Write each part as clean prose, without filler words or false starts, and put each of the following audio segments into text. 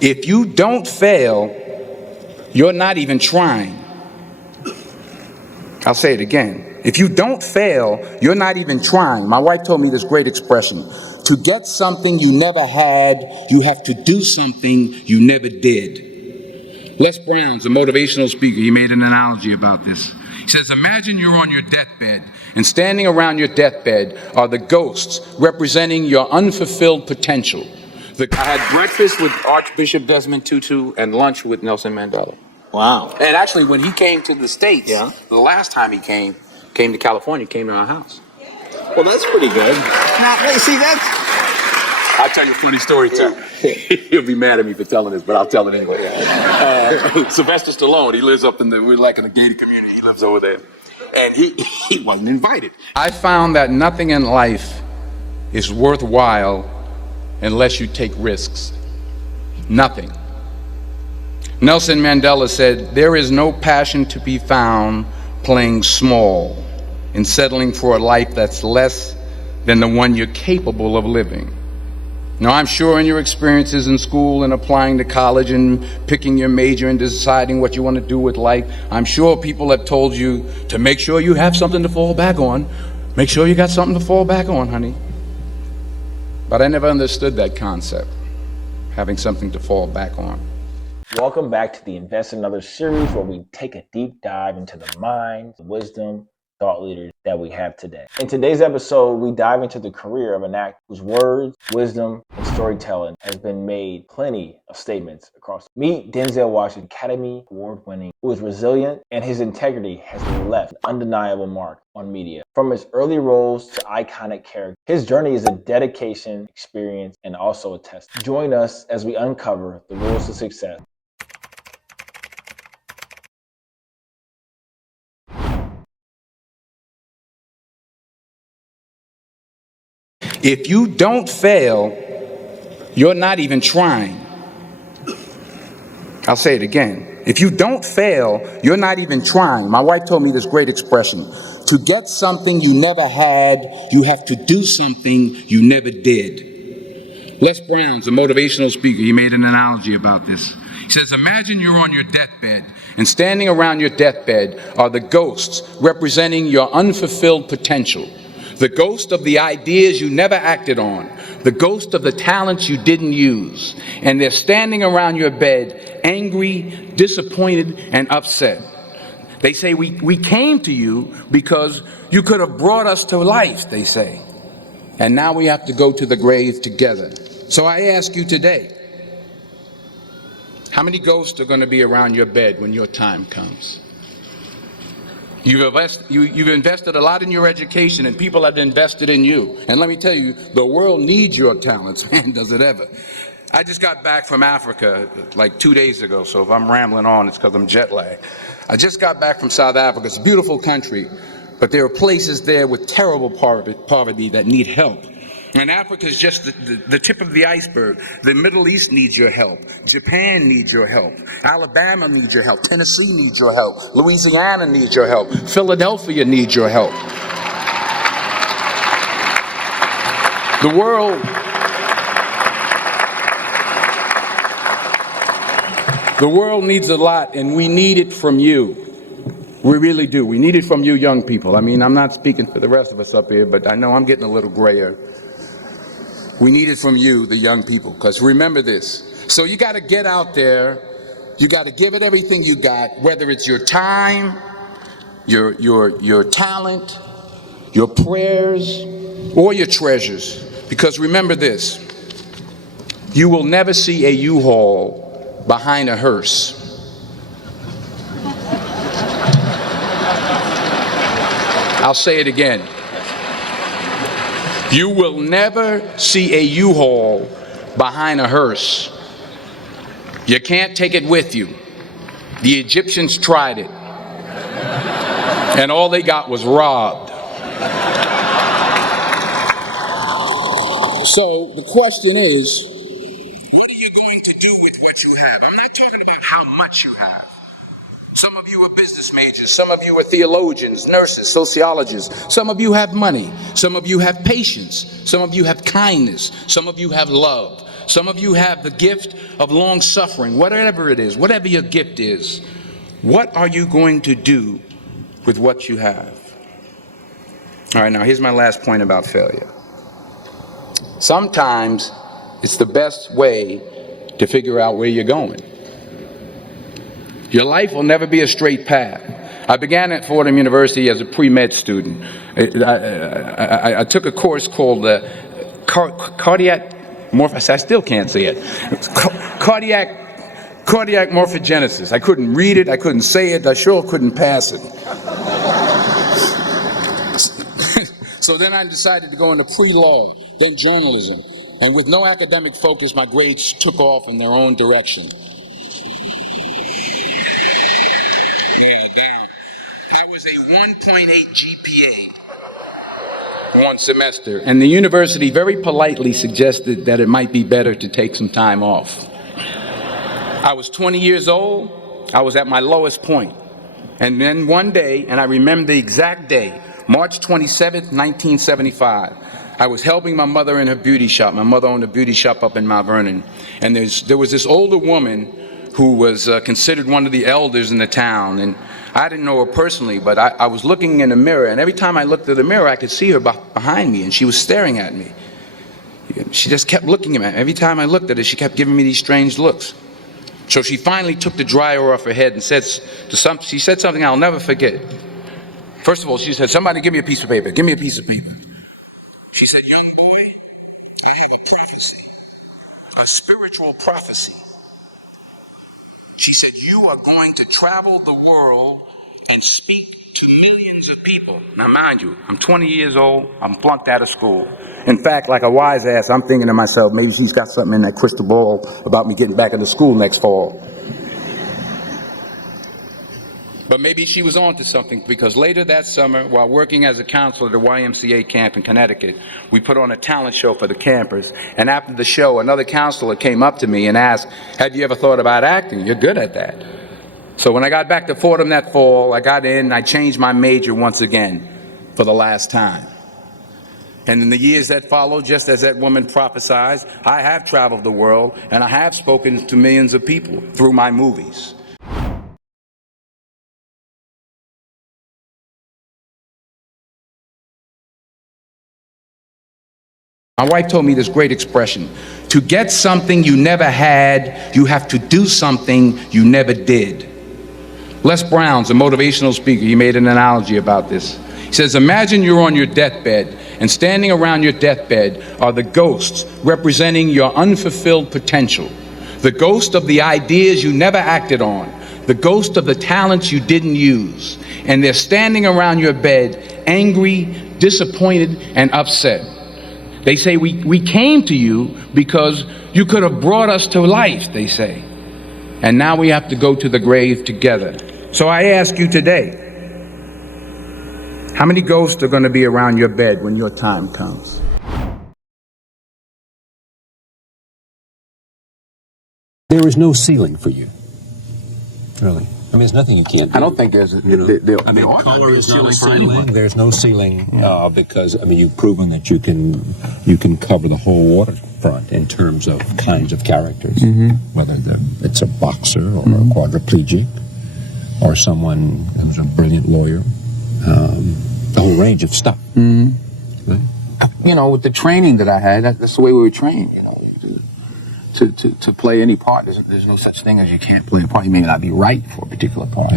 If you don't fail, you're not even trying. I'll say it again. If you don't fail, you're not even trying. My wife told me this great expression. To get something you never had, you have to do something you never did. Les Brown's a motivational speaker. He made an analogy about this. He says, imagine you're on your deathbed, and standing around your deathbed are the ghosts representing your unfulfilled potential. I had breakfast with Archbishop Desmond Tutu and lunch with Nelson Mandela. Wow. And actually, when he came to the States, Yeah. the last time he came to California, came to our house. Well, that's pretty good. Now, see, that's... I'll tell you a funny story, too. He'll be mad at me for telling this, but I'll tell it anyway. Sylvester Stallone, he lives up we're like in a gated community, he lives over there. And he wasn't invited. I found that nothing in life is worthwhile unless you take risks. Nothing. Nelson Mandela said, there is no passion to be found playing small and settling for a life that's less than the one you're capable of living. Now, I'm sure in your experiences in school and applying to college and picking your major and deciding what you want to do with life, I'm sure people have told you to make sure you have something to fall back on. Make sure you got something to fall back on, honey. But I never understood that concept, having something to fall back on. Welcome back to the Invest in Others series, where we take a deep dive into the minds, wisdom, thought leaders that we have today. In today's episode, we dive into the career of an actor whose words, wisdom, and storytelling has been made plenty of statements across. Meet Denzel Washington, Academy Award winning, who is resilient, and his integrity has left an undeniable mark on media. From his early roles to iconic characters, his journey is a dedication, experience, and also a test. Join us as we uncover the rules to success. If you don't fail, you're not even trying. I'll say it again. If you don't fail, you're not even trying. My wife told me this great expression. To get something you never had, you have to do something you never did. Les Brown's a motivational speaker. He made an analogy about this. He says, imagine you're on your deathbed, and standing around your deathbed are the ghosts representing your unfulfilled potential. The ghost of the ideas you never acted on, the ghost of the talents you didn't use. And they're standing around your bed, angry, disappointed, and upset. They say, we came to you because you could have brought us to life, they say. And now we have to go to the grave together. So I ask you today, how many ghosts are going to be around your bed when your time comes? You've invested a lot in your education, and people have invested in you. And let me tell you, the world needs your talents, man, does it ever. I just got back from Africa like 2 days ago, so if I'm rambling on, it's because I'm jet lagged. I just got back from South Africa. It's a beautiful country, but there are places there with terrible poverty that need help. And Africa is just the tip of the iceberg. The Middle East needs your help. Japan needs your help. Alabama needs your help. Tennessee needs your help. Louisiana needs your help. Philadelphia needs your help. The world needs a lot, and we need it from you. We really do. We need it from you young people. I mean, I'm not speaking for the rest of us up here, but I know I'm getting a little grayer. We need it from you, the young people, because remember this. So you got to get out there. You got to give it everything you got, whether it's your time, your talent, your prayers, or your treasures. Because remember this. You will never see a U-Haul behind a hearse. I'll say it again. You will never see a U-Haul behind a hearse. You can't take it with you. The Egyptians tried it, and all they got was robbed. So the question is, what are you going to do with what you have? I'm not talking about how much you have. Some of you are business majors. Some of you are theologians, nurses, sociologists. Some of you have money. Some of you have patience. Some of you have kindness. Some of you have love. Some of you have the gift of long suffering. Whatever it is, whatever your gift is, what are you going to do with what you have? All right, now here's my last point about failure. Sometimes it's the best way to figure out where you're going. Your life will never be a straight path. I began at Fordham University as a pre-med student. I took a course called cardiac morphogenesis. I still can't say it. Cardiac morphogenesis. I couldn't read it. I couldn't say it. I sure couldn't pass it. So then I decided to go into pre-law, then journalism. And with no academic focus, my grades took off in their own direction. I was a 1.8 GPA one semester, and the university very politely suggested that it might be better to take some time off. I was 20 years old. I was at my lowest point. And then one day, and I remember the exact day, March 27th, 1975, I was helping my mother in her beauty shop. My mother owned a beauty shop up in Mount Vernon. And there was this older woman who was considered one of the elders in the town. And I didn't know her personally, but I was looking in the mirror, and every time I looked at the mirror, I could see her behind me, and she was staring at me. She just kept looking at me. Every time I looked at her, she kept giving me these strange looks. So she finally took the dryer off her head and she said something I'll never forget. First of all, she said, "Somebody give me a piece of paper. Give me a piece of paper." She said, "Young boy, I have a prophecy, a spiritual prophecy." She said, "You are going to travel the world and speak to millions of people." Now, mind you, I'm 20 years old. I'm flunked out of school. In fact, like a wise ass, I'm thinking to myself, maybe she's got something in that crystal ball about me getting back into school next fall. But maybe she was on to something, because later that summer, while working as a counselor at the YMCA camp in Connecticut, we put on a talent show for the campers. And after the show, another counselor came up to me and asked, "Have you ever thought about acting? You're good at that." So when I got back to Fordham that fall, I got in and I changed my major once again for the last time. And in the years that followed, just as that woman prophesied, I have traveled the world and I have spoken to millions of people through my movies. My wife told me this great expression: to get something you never had, you have to do something you never did. Les Brown's a motivational speaker. He made an analogy about this. He says, imagine you're on your deathbed, and standing around your deathbed are the ghosts representing your unfulfilled potential, the ghost of the ideas you never acted on, the ghost of the talents you didn't use. And they're standing around your bed, angry, disappointed, and upset. They say, we came to you because you could have brought us to life, they say. And now we have to go to the grave together. So I ask you today, how many ghosts are going to be around your bed when your time comes? There is no ceiling for you, really. I mean, there's nothing you can't do. I don't think there's a, color is not a ceiling. There's no ceiling because I mean you've proven that you can cover the whole waterfront in terms of kinds of characters, whether it's a boxer or a quadriplegic or someone who's a brilliant lawyer, the whole range of stuff. You know, with the training that I had, that's the way we were trained. You know, to play any part, there's no such thing as you can't play a part. You may not be right for a particular part,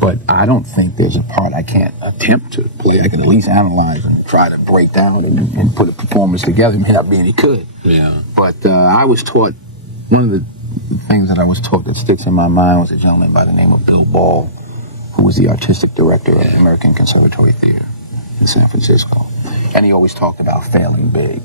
but I don't think there's a part I can't attempt to play. I can at least analyze and try to break down and put a performance together. It may not be any good. But I was taught, one of the things that I was taught that sticks in my mind was a gentleman by the name of Bill Ball, who was the artistic director of the American Conservatory Theater in San Francisco. And he always talked about failing big.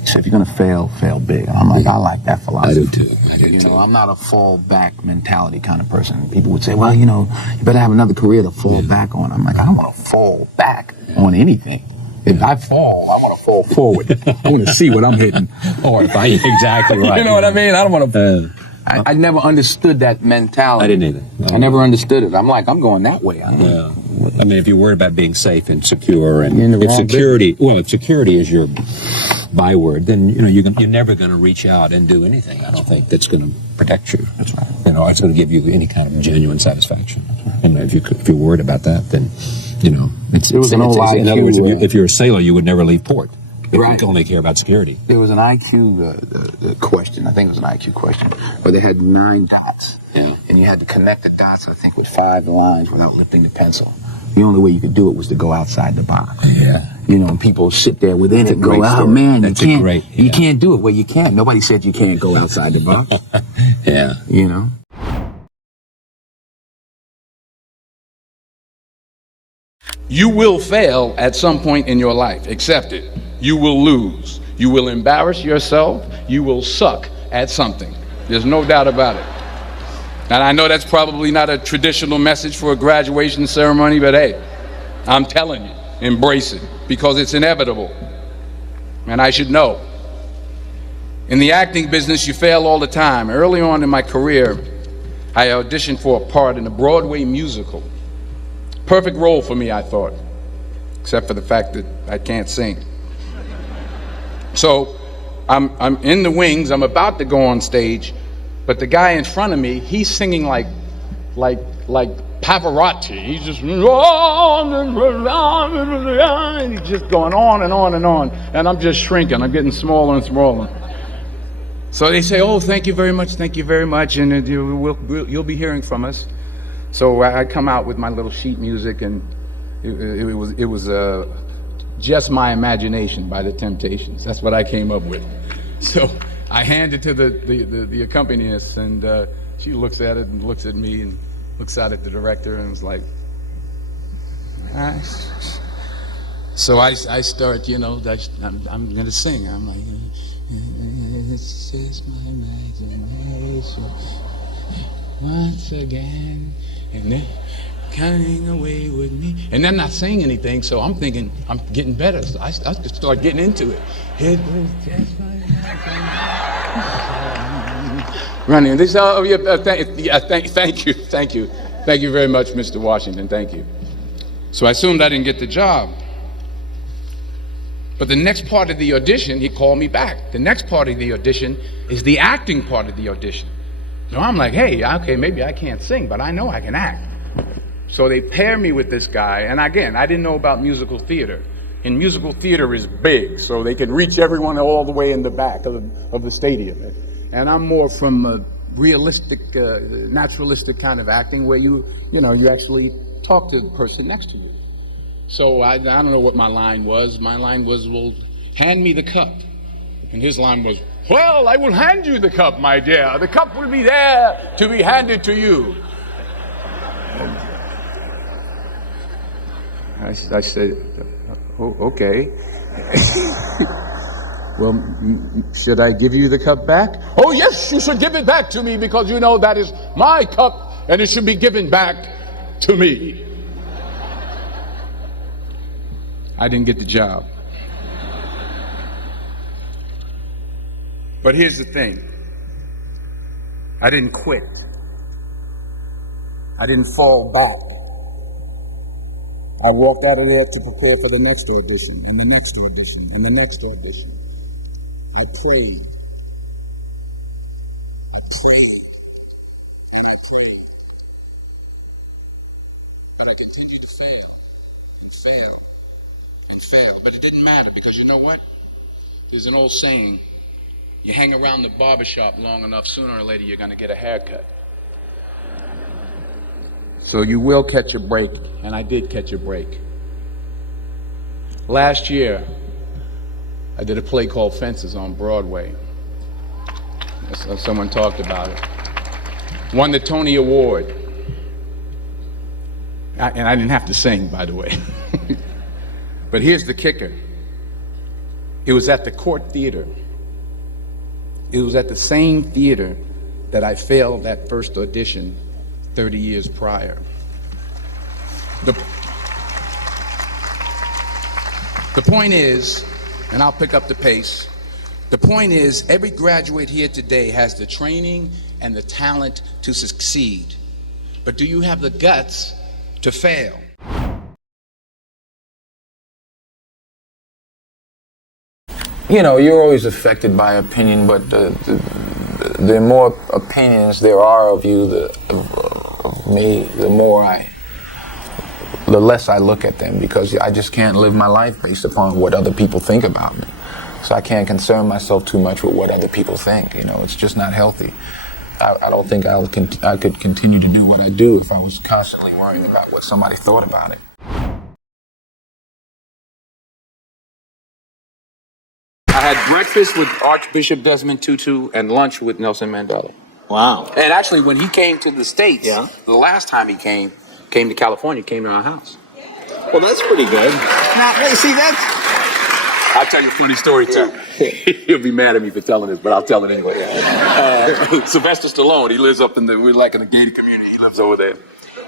He said, if you're going to fail, fail big. And I'm like, I like that philosophy. I do too. You know, I'm not a fall back mentality kind of person. People would say, well, you know, you better have another career to fall back on. I'm like, I don't want to fall back on anything. If I fall, I want to fall forward. I want to see what I'm hitting. Or if exactly right. You know what I mean? I don't want to. I never understood that mentality. I didn't either. I never understood it. I'm like, I'm going that way. Yeah. I mean, if you're worried about being safe and secure, and You're in the if wrong security, well, if security is your byword, then you're never going to reach out and do anything. I don't think that's going to protect you. That's right. It's going to give you any kind of genuine satisfaction. And if you're worried about that, then There was an old in other words, IQ, if you're a sailor, you would never leave port. Right. You only care about security. There was an IQ question. I think it was an IQ question, where they had 9 dots, and you had to connect the dots, I think, with 5 lines without lifting the pencil. The only way you could do it was to go outside the box. Yeah. And people sit there within it and go, great "Oh story. man, That's you can't do it." Well, you can. Nobody said you can't go outside the box. Yeah. You will fail at some point in your life. Accept it. You will lose. You will embarrass yourself. You will suck at something. There's no doubt about it. And I know that's probably not a traditional message for a graduation ceremony, but hey, I'm telling you, embrace it, because it's inevitable. And I should know. In the acting business, you fail all the time. Early on in my career, I auditioned for a part in a Broadway musical. Perfect role for me, I thought, except for the fact that I can't sing. So I'm in the wings, I'm about to go on stage, but the guy in front of me, he's singing like Pavarotti. He's just, and he's just going on and on and on, and I'm just shrinking, I'm getting smaller and smaller. So they say, "Oh, thank you very much, and you'll be hearing from us." So I come out with my little sheet music, and it was Just My Imagination by the Temptations. That's what I came up with. So I hand it to the accompanist, and she looks at it and looks at me and looks out at the director and was like, "Nice." So I start, I'm gonna sing. I'm like, "It's just my imagination once again, and then coming away with me." And they're not saying anything, so I'm thinking I'm getting better. So I just start getting into it. It was just my imagination. Running. They say, "Oh yeah, thank you very much, Mr. Washington. Thank you." So I assumed I didn't get the job. But the next part of the audition, he called me back. The next part of the audition is the acting part of the audition. So I'm like, hey, okay, maybe I can't sing, but I know I can act. So they pair me with this guy, and again, I didn't know about musical theater. And musical theater is big, so they can reach everyone all the way in the back of the stadium. And I'm more from a realistic, naturalistic kind of acting where you actually talk to the person next to you. So I don't know what my line was. My line was, "Well, hand me the cup." And his line was, "Well, I will hand you the cup, my dear. The cup will be there to be handed to you." I said, "Oh, okay." "Well, should I give you the cup back?" "Oh, yes, you should give it back to me, because that is my cup and it should be given back to me." I didn't get the job. But here's the thing. I didn't quit. I didn't fall back. I walked out of there to prepare for the next audition, and the next audition, and the next audition. I prayed. And I prayed. But I continued to fail. But it didn't matter, because you know what? There's an old saying, you hang around the barbershop long enough, sooner or later you're going to get a haircut. So you will catch a break, and I did catch a break. Last year, I did a play called Fences on Broadway. Someone talked about it. Won the Tony Award. And I didn't have to sing, by the way. But here's the kicker. It was at the Court Theater. It was at the same theater that I failed that first audition 30 years prior. The point is, and I'll pick up the pace, the point is, every graduate here today has the training and the talent to succeed. But do you have the guts to fail? You know, you're always affected by opinion, but the more opinions there are of you, of me, the less I look at them, because I just can't live my life based upon what other people think about me. So I can't concern myself too much with what other people think. You know, it's just not healthy. I don't think I could continue to do what I do if I was constantly worrying about what somebody thought about it. I had breakfast with Archbishop Desmond Tutu and lunch with Nelson Mandela. Wow. And actually, when he came to the States, Yeah. the last time he came to California, came to our house. Well, that's pretty good. Now, hey, see, I'll tell you a funny story, Tim. He'll be mad at me for telling this, but I'll tell it anyway. Sylvester Stallone, he lives up we're like in a gated community, he lives over there.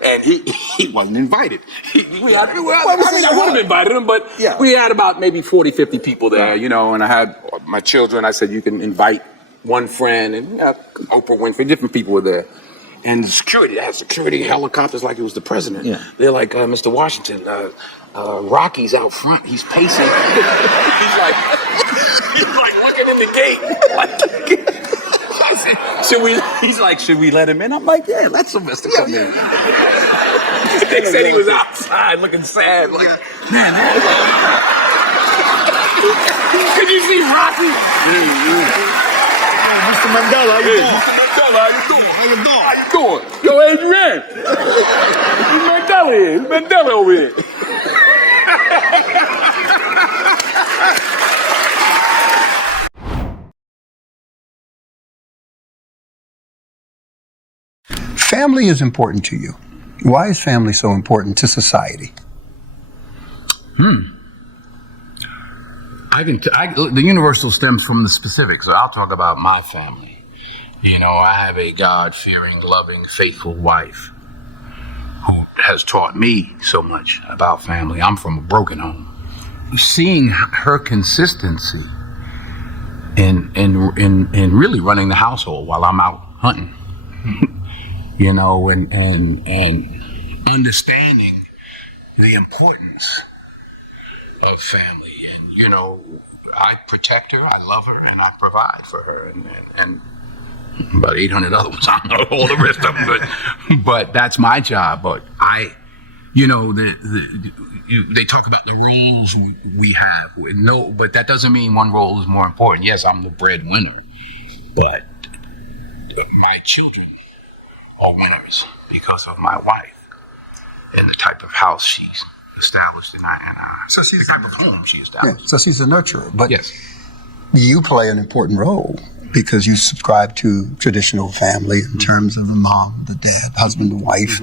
And he wasn't invited. I would have invited him, but we had about maybe 40, 50 people there, you know, and I had my children. I said, you can invite one friend, and Oprah Winfrey, different people were there. And security, they had security helicopters like it was the president. Yeah. They're like, Mr. Washington, Rocky's out front. He's pacing. he's like looking in the gate. I said, he's like, should we let him in? I'm like, yeah, let Sylvester come in. They said he was outside looking sad. Like, man. Can you see Rocky? Mr. Mandela, how you doing? Mr. Mandela, how you doing? How you doing? Yo, Adrian. Who's Mandela here? Who's Mandela over here? Family is important to you. Why is family so important to society? The universal stems from the specific, so I'll talk about my family. You know, I have a God-fearing, loving, faithful wife who has taught me so much about family. I'm from a broken home. Seeing her consistency in really running the household while I'm out hunting, you know, and understanding the importance of family. And, you know, I protect her, I love her, and I provide for her, and about 800 other ones. I don't know all the rest of them, but that's my job. But you know, they talk about the roles we have. No, but that doesn't mean one role is more important. Yes, I'm the breadwinner, but my children are winners because of my wife and the type of house she's established, and So she's the type of home she established. Yeah, so she's a nurturer, but yes, you play an important role because you subscribe to traditional family in terms of the mom, the dad, husband, the wife,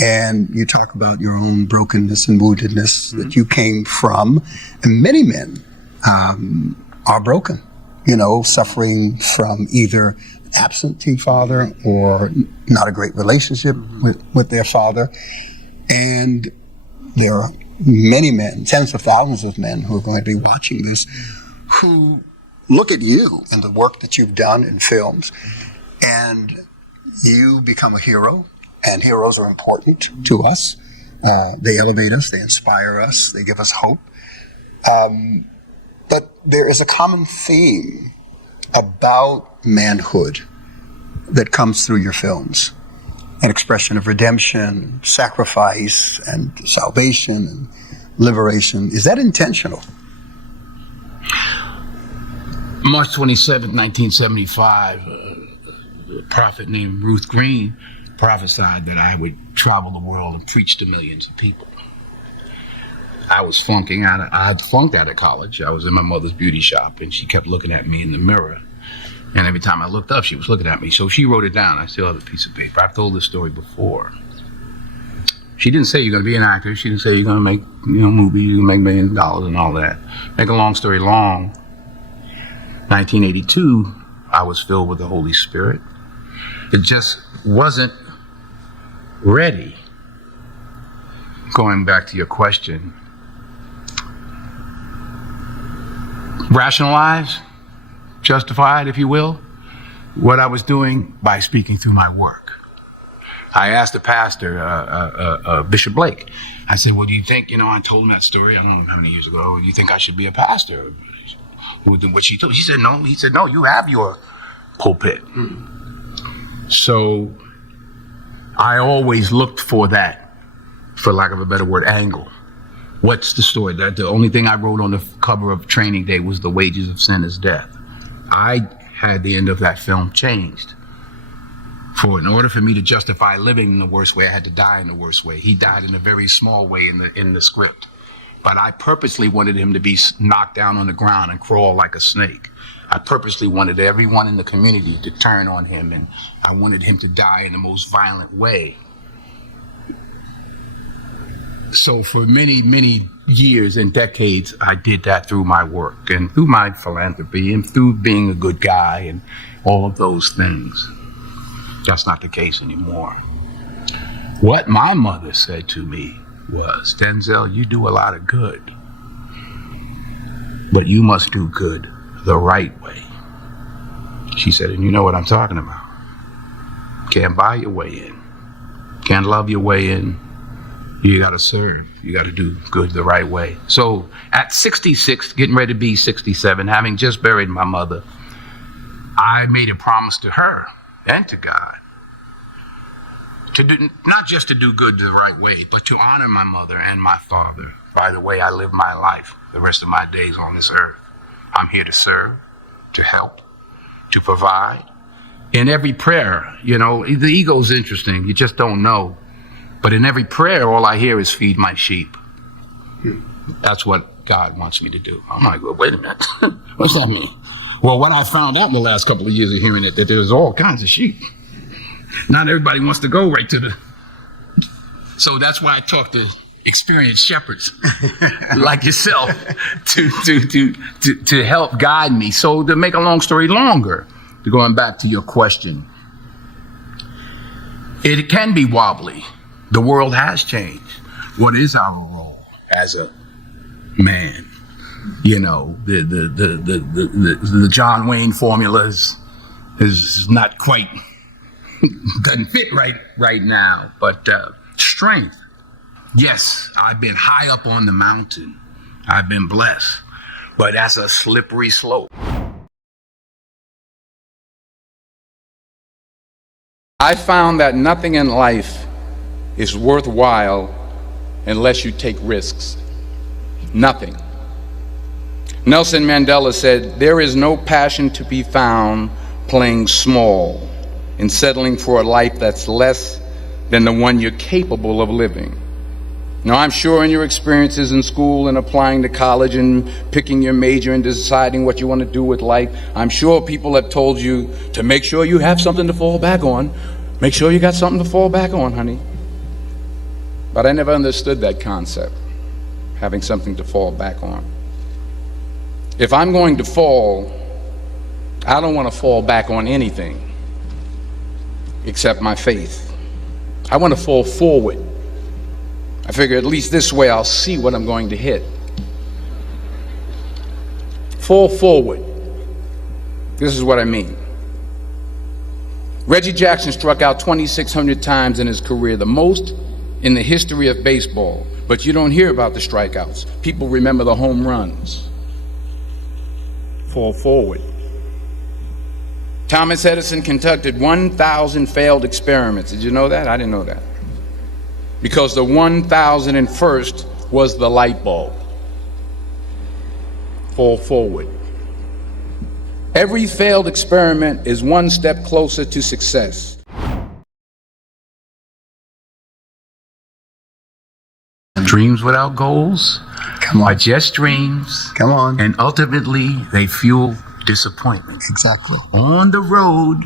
and you talk about your own brokenness and woundedness that you came from, and many men are broken, you know, suffering from either absentee father or not a great relationship with their father. And there are many men, tens of thousands of men who are going to be watching this, who look at you and the work that you've done in films, and you become a hero, and heroes are important to us. They elevate us, they inspire us, they give us hope. But there is a common theme about manhood that comes through your films. An expression of redemption, sacrifice, and salvation, and liberation. Is that intentional? March 27, 1975, a prophet named Ruth Green prophesied that I would travel the world and preach to millions of people. I was flunking out of, I had flunked out of college. I was in my mother's beauty shop, and she kept looking at me in the mirror. And every time I looked up, she was looking at me. So she wrote it down. I still have a piece of paper. I've told this story before. She didn't say you're going to be an actor. She didn't say you're going to make, movies, you're going to make millions of dollars and all that. Make a long story long, 1982, I was filled with the Holy Spirit. It just wasn't ready. Going back to your question, rationalize, justified, if you will. what I was doing by speaking through my work. I asked the pastor, Bishop Blake, I said, well, do you think, I told him that story, I don't know how many years ago, do you think I should be a pastor? What she told, he said, no, you have your pulpit. So I always looked for that, for lack of a better word, angle. What's the story? That the only thing I wrote on the cover of Training Day was the wages of sin is death. I had the end of that film changed. In order for me to justify living in the worst way, I had to die in the worst way. He died in a very small way in the script. But I purposely wanted him to be knocked down on the ground and crawl like a snake. I purposely wanted everyone in the community to turn on him, and I wanted him to die in the most violent way. So for many, many years and decades, I did that through my work and through my philanthropy and through being a good guy and all of those things. That's not the case anymore. What my mother said to me was, Denzel, you do a lot of good, but you must do good the right way. She said, and you know what I'm talking about. Can't buy your way in. Can't love your way in. You gotta serve. You gotta do good the right way. So at 66, getting ready to be 67, having just buried my mother, I made a promise to her and to God to do, not just to do good the right way, but to honor my mother and my father by the way I live my life the rest of my days on this earth. I'm here to serve, to help, to provide. In every prayer, the ego's interesting, you just don't know. But in every prayer, all I hear is feed my sheep. That's what God wants me to do. I'm like, well, wait a minute, what's that mean? Well, what I found out in the last couple of years of hearing it, that there's all kinds of sheep. Not everybody wants to go right to the... So that's why I talk to experienced shepherds like yourself to help guide me. So to make a long story longer, going back to your question, it can be wobbly. The world has changed. What is our role as a man? The John Wayne formula is not quite, doesn't fit right now. But strength. Yes, I've been high up on the mountain. I've been blessed. But that's a slippery slope. I found that nothing in life is worthwhile unless you take risks. Nothing. Nelson Mandela said, there is no passion to be found playing small and settling for a life that's less than the one you're capable of living. Now, I'm sure in your experiences in school and applying to college and picking your major and deciding what you want to do with life, I'm sure people have told you to make sure you have something to fall back on. Make sure you got something to fall back on, honey. But I never understood that concept, having something to fall back on. If I'm going to fall, I don't want to fall back on anything except my faith. I want to fall forward. I figure at least this way I'll see what I'm going to hit. Fall forward. This is what I mean. Reggie Jackson struck out 2,600 times in his career, the most in the history of baseball. But you don't hear about the strikeouts. People remember the home runs. Fall forward. Thomas Edison conducted 1,000 failed experiments. Did you know that? I didn't know that. Because the 1,001st was the light bulb. Fall forward. Every failed experiment is one step closer to success. Dreams without goals are just dreams. Come on. And ultimately, they fuel disappointment. Exactly. On the road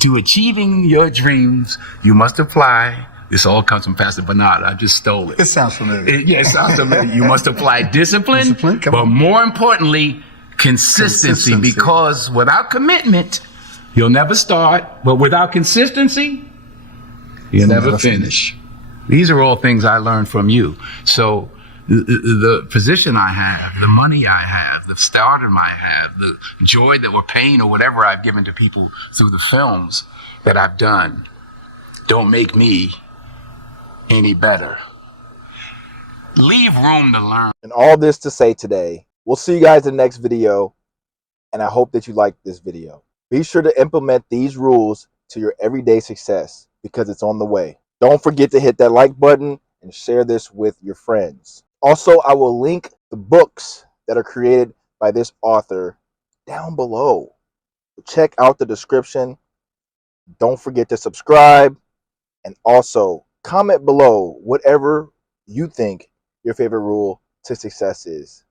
to achieving your dreams, you must apply. This all comes from Pastor Bernard. I just stole it. It sounds familiar. Yeah, it sounds familiar. You must apply discipline, but more importantly, consistency. Because without commitment, you'll never start. But without consistency, you'll never finish. These are all things I learned from you. So the position I have, the money I have, the stardom I have, the joy that or pain or whatever I've given to people through the films that I've done don't make me any better. Leave room to learn. And all this to say today, we'll see you guys in the next video, and I hope that you liked this video. Be sure to implement these rules to your everyday success because it's on the way. Don't forget to hit that like button and share this with your friends. Also, I will link the books that are created by this author down below. Check out the description. Don't forget to subscribe and also comment below whatever you think your favorite rule to success is.